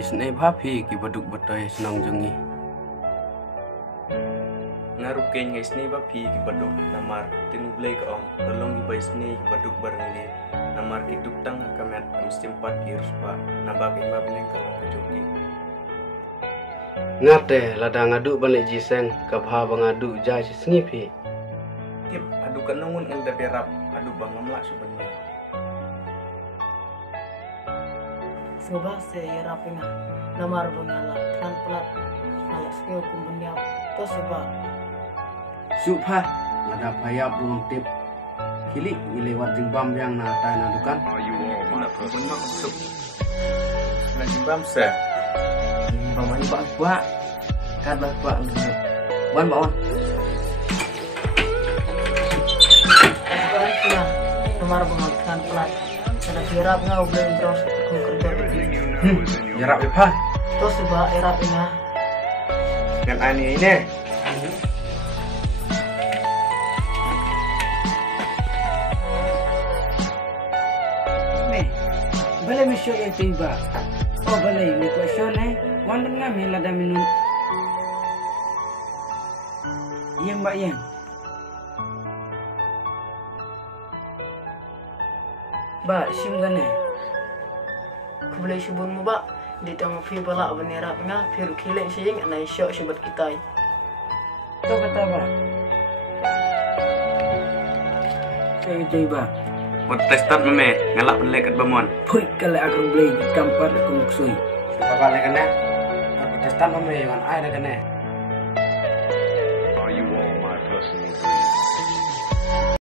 isne bhapi ki baduk batoy senang jungi. Ngarukin ngisne bhapi ki baduk namar tinublay ka ong tolong iba isne ki baduk barangli namar ki duktang kamet amstimpat ki ruspa nabakin babneng kalong kucuki. Ngate lada ngadu balik jiseng kabha bangadu jai singipi. Tip adu kanungun ang daderap adu bangamla sebenarnya. Soba se rapinga namar bangala kan pelat nalak skill kumbunya to soba Supha lada payap rung tip kili ngilewat jingbam yang natai nadukan. Nak pun masuk. Lagi bamsa. Bamani bak kan bak wan bawan. Soba namar bangala kan pelat ada kirap ngau belum terus kerja Jarap ipha. to soba rapinga Kan ani ini. Bale misyo ya tiba. Oh bale mi question wan nga mi lada minun. Yang mbak yang. Ba sim gane. kubulay subun mo ba dito mo fi bala bani rapinga fir kileng sing na show sibat kita To kata ba. Saya tiba. Buat testat meme ngalak penlekat bamon. Pui kala aku beli di kampat aku muksui. Supha balik kene. Protestan mame yang ai kene. Are you all my personal dreams?